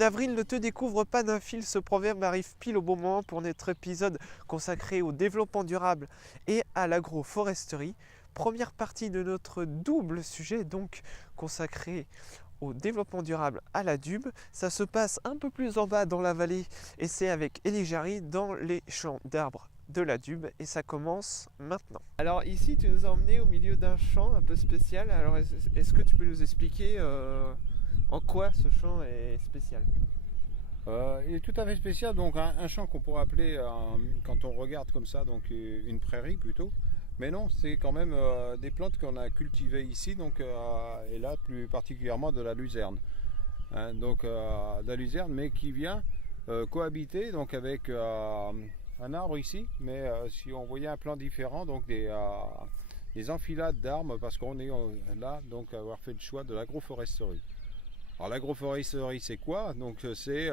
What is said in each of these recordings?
En avril, ne te découvre pas d'un fil, ce proverbe arrive pile au bon moment pour notre épisode consacré au développement durable et à l'agroforesterie. Première partie de notre double sujet donc consacré au développement durable à la Dube. Ça se passe un peu plus en bas dans la vallée et c'est avec Elie Jarry dans les champs d'arbres de la Dube et ça commence maintenant. Alors ici tu nous as emmenés au milieu d'un champ un peu spécial. Alors est-ce que tu peux nous expliquer en quoi ce champ est spécial? Il est tout à fait spécial, donc un champ qu'on pourrait appeler, quand on regarde comme ça, donc une prairie plutôt. Mais non, c'est quand même des plantes qu'on a cultivées ici, donc, et là plus particulièrement de la luzerne. Hein, donc de la luzerne, mais qui vient cohabiter donc, avec un arbre ici, mais si on voyait un plan différent, donc des enfilades d'arbres, parce qu'on est là, donc avoir fait le choix de l'agroforesterie. Alors l'agroforesterie c'est quoi? Donc c'est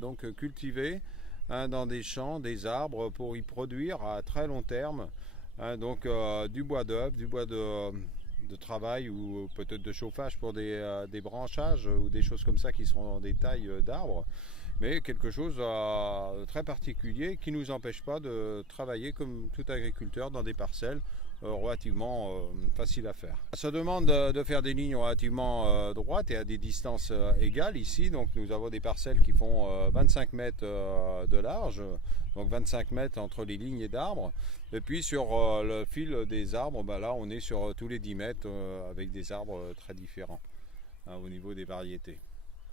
donc cultiver dans des champs des arbres pour y produire à très long terme donc du bois d'œuvre, du bois de travail ou peut-être de chauffage pour des branchages ou des choses comme ça qui seront dans des tailles d'arbres, mais quelque chose de très particulier qui ne nous empêche pas de travailler comme tout agriculteur dans des parcelles relativement facile à faire. Ça demande de faire des lignes relativement droites et à des distances égales ici. Donc nous avons des parcelles qui font 25 mètres de large, donc 25 mètres entre les lignées d'arbres. Et puis sur le fil des arbres, là on est sur tous les 10 mètres avec des arbres très différents au niveau des variétés.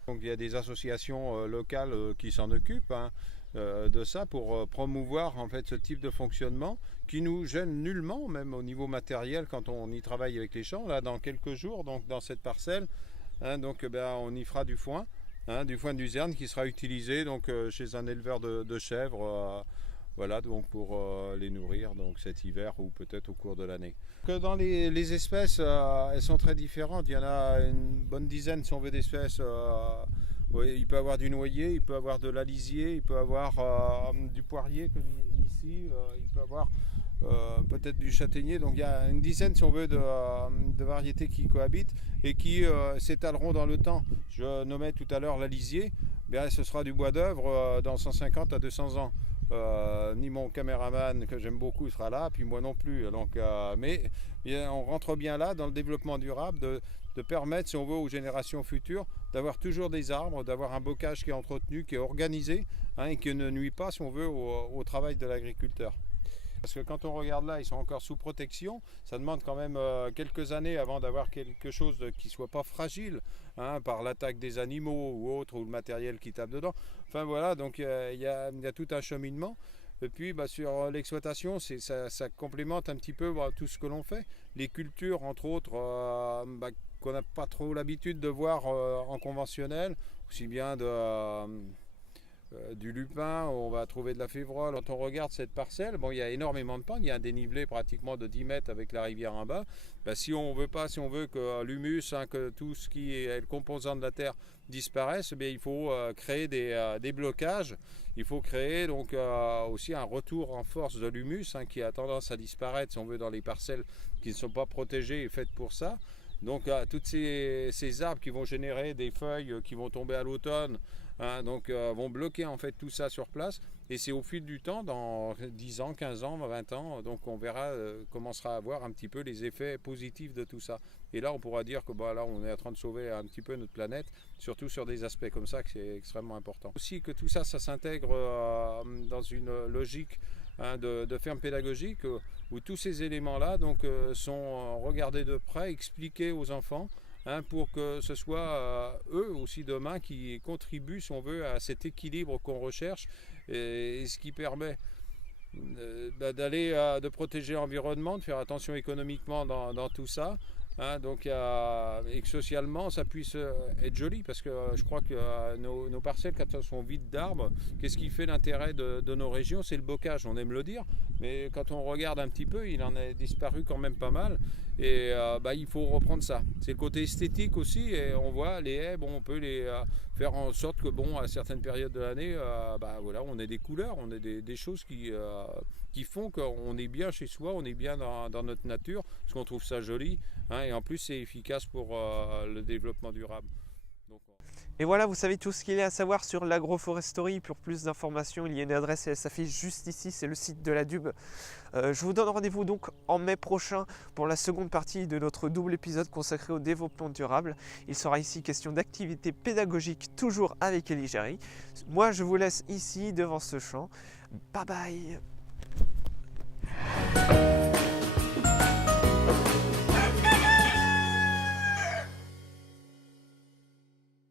Donc il y a des associations locales qui s'en occupent de ça pour promouvoir en fait ce type de fonctionnement qui nous gêne nullement, même au niveau matériel quand on y travaille avec les champs. Là dans quelques jours, donc dans cette parcelle, donc on y fera du foin de luzerne qui sera utilisé donc chez un éleveur de chèvres. Voilà, donc pour les nourrir donc cet hiver ou peut-être au cours de l'année. Dans les espèces, elles sont très différentes. Il y en a une bonne dizaine, si on veut, d'espèces. Oui, il peut y avoir du noyer, il peut y avoir de l'alisier, il peut y avoir du poirier comme ici, il peut y avoir peut-être du châtaignier. Donc il y a une dizaine, si on veut, de variétés qui cohabitent et qui s'étaleront dans le temps. Je nommais tout à l'heure l'alisier. Bien, ce sera du bois d'œuvre dans 150 à 200 ans. Ni mon caméraman que j'aime beaucoup sera là, puis moi non plus. Donc, mais on rentre bien là dans le développement durable, de permettre, si on veut, aux générations futures d'avoir toujours des arbres, d'avoir un bocage qui est entretenu, qui est organisé et qui ne nuit pas, si on veut, au travail de l'agriculteur. Parce que quand on regarde là, ils sont encore sous protection. Ça demande quand même quelques années avant d'avoir quelque chose qui ne soit pas fragile par l'attaque des animaux ou autre, ou le matériel qui tape dedans. Enfin voilà, donc il y a tout un cheminement. Et puis sur l'exploitation, ça complémente un petit peu tout ce que l'on fait. Les cultures, entre autres, qu'on n'a pas trop l'habitude de voir en conventionnel, aussi bien du lupin, on va trouver de la févrole. Quand on regarde cette parcelle, il y a énormément de pentes, il y a un dénivelé pratiquement de 10 mètres avec la rivière en bas. Si on veut que l'humus, que tout ce qui est le composant de la terre disparaisse, il faut créer des blocages. Il faut créer donc aussi un retour en force de l'humus qui a tendance à disparaître, si on veut, dans les parcelles qui ne sont pas protégées et faites pour ça. Donc toutes ces arbres qui vont générer des feuilles qui vont tomber à l'automne, vont bloquer en fait tout ça sur place. Et c'est au fil du temps, dans 10 ans, 15 ans, 20 ans, donc on verra, commencera à voir un petit peu les effets positifs de tout ça. Et là on pourra dire que là on est en train de sauver un petit peu notre planète, surtout sur des aspects comme ça, que c'est extrêmement important. Aussi que tout ça, ça s'intègre dans une logique de ferme pédagogique où tous ces éléments-là sont regardés de près, expliqués aux enfants pour que ce soit eux aussi demain qui contribuent, si on veut, à cet équilibre qu'on recherche et ce qui permet de protéger l'environnement, de faire attention économiquement dans tout ça. Et que socialement ça puisse être joli, parce que je crois que nos parcelles, quand elles sont vides d'arbres, qu'est-ce qui fait l'intérêt de nos régions? C'est le bocage, on aime le dire, mais quand on regarde un petit peu, il en a disparu quand même pas mal, et il faut reprendre ça. C'est le côté esthétique aussi, et on voit les haies, on peut les faire en sorte que à certaines périodes de l'année, on ait des couleurs, on ait des choses qui font qu'on est bien chez soi, on est bien dans notre nature, parce qu'on trouve ça joli, et en plus c'est efficace pour le développement durable. Et voilà, vous savez tout ce qu'il y a à savoir sur l'agroforesterie. Pour plus d'informations, il y a une adresse et elle s'affiche juste ici, c'est le site de la DUB. Je vous donne rendez-vous donc en mai prochain pour la seconde partie de notre double épisode consacré au développement durable. Il sera ici question d'activités pédagogiques, toujours avec Elie Jarry. Moi, je vous laisse ici devant ce champ. Bye bye.